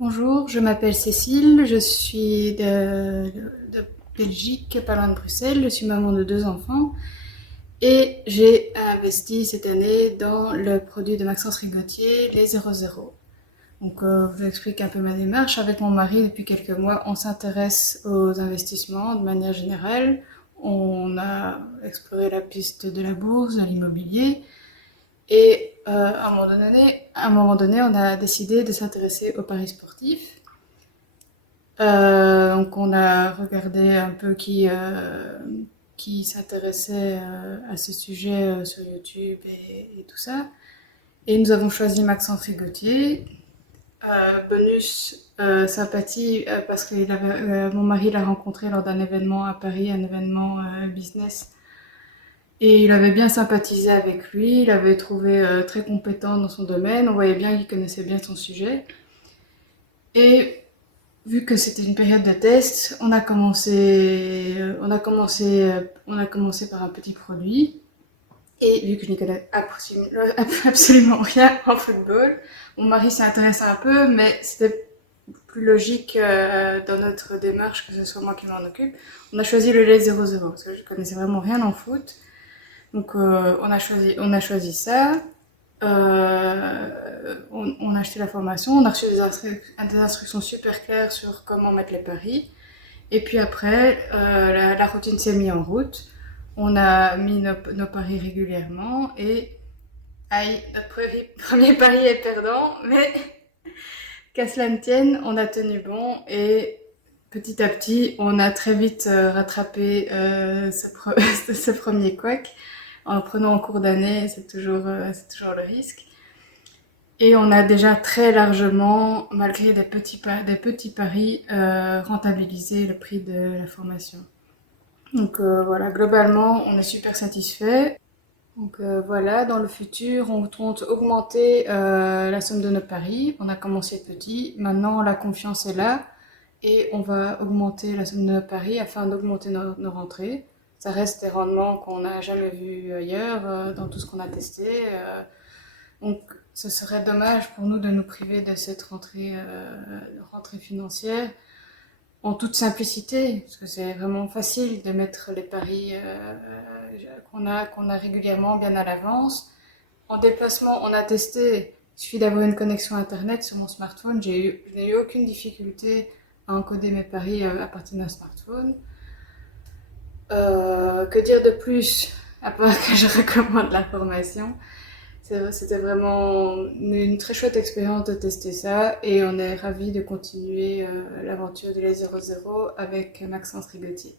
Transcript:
Bonjour, je m'appelle Cécile, je suis de Belgique, pas loin de Bruxelles, je suis maman de 2 enfants et j'ai investi cette année dans le produit de Maxence Rigotier, les 00. Donc, je vous explique un peu ma démarche. Avec mon mari, depuis quelques mois, on s'intéresse aux investissements de manière générale. On a exploré la piste de la bourse, de l'immobilier et à un moment donné, on a décidé de s'intéresser aux paris sportifs. Donc on a regardé un peu qui s'intéressait à ce sujet sur YouTube et tout ça. Et nous avons choisi Maxence Rigotier. Bonus sympathie parce que mon mari l'a rencontré lors d'un événement à Paris, un événement business. Et il avait bien sympathisé avec lui, il avait trouvé très compétent dans son domaine, on voyait bien qu'il connaissait bien son sujet. Et vu que c'était une période de test, on a commencé par un petit produit. Et vu que je n'y connais absolument rien en football, mon mari s'y intéressait un peu, mais c'était plus logique dans notre démarche que ce soit moi qui m'en occupe. On a choisi le lait 00 parce que je connaissais vraiment rien en foot. Donc on a choisi ça. On a acheté la formation, on a reçu des instructions super claires sur comment mettre les paris. Et puis après, la routine s'est mise en route. On a mis nos paris régulièrement et aïe, notre premier pari est perdant, mais qu'à cela ne tienne, on a tenu bon et petit à petit, on a très vite rattrapé ce premier couac. En prenant en cours d'année, c'est toujours le risque. Et on a déjà très largement, malgré des petits paris, rentabilisé le prix de la formation. Donc voilà, globalement, on est super satisfait. Donc voilà, dans le futur, on compte augmenter la somme de nos paris. On a commencé petit, maintenant la confiance est là et on va augmenter la somme de nos paris afin d'augmenter nos rentrées. Ça reste des rendements qu'on n'a jamais vus ailleurs dans tout ce qu'on a testé. Donc ce serait dommage pour nous de nous priver de cette rentrée financière en toute simplicité, parce que c'est vraiment facile de mettre les paris qu'on a régulièrement bien à l'avance. En déplacement, on a testé, il suffit d'avoir une connexion internet sur mon smartphone, je n'ai eu aucune difficulté à encoder mes paris à partir d'un smartphone. Que dire de plus, à part que je recommande la formation. C'était vraiment une très chouette expérience de tester ça et on est ravis de continuer l'aventure de la 00 avec Maxence Rigotier.